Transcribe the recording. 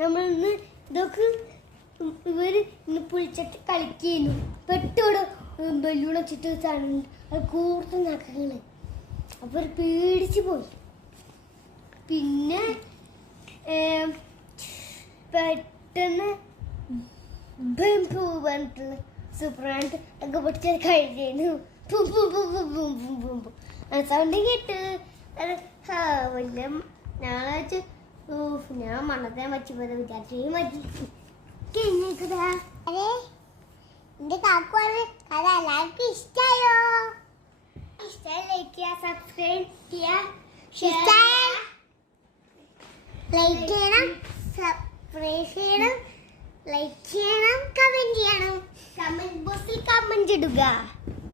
നമ്മളിന്ന് ഇതൊക്കെ ഇവര് ഇന്ന് പുളിച്ചിട്ട് കളിക്കുന്നു. പെട്ടോടെ ബലൂൺ വെച്ചിട്ട് അത് കൂർത്ത നഖങ്ങള്. അവർ പേടിച്ചു പോയി. പിന്നെ പെട്ടെന്ന് പറഞ്ഞിട്ടുള്ള സൂപ്പറായിട്ട് ഒക്കെ പൊട്ടിച്ചത് കഴിഞ്ഞു. സൗണ്ട് കേട്ട് വലിയ ഞാൻ മണ്ണത്തെ മച്ചി പോലെ വിചാരിച്ചു മതി. എന്റെ കാക്കുവാണ് കഥ എല്ലാവർക്കും ഇഷ്ടായോ? ഇഷ്ടമായി ലൈക്ക് ചെയ്യുക, സബ്സ്ക്രൈബ് ചെയ്യുക, ലൈക്ക് ചെയ്യണം, സബ്സ്ക്രൈബ് ചെയ്യണം, ലൈക്ക് ചെയ്യണം, കമന്റ് ചെയ്യണം. കമന്റ് ബോക്സിൽ കമന്റ് ഇടുക.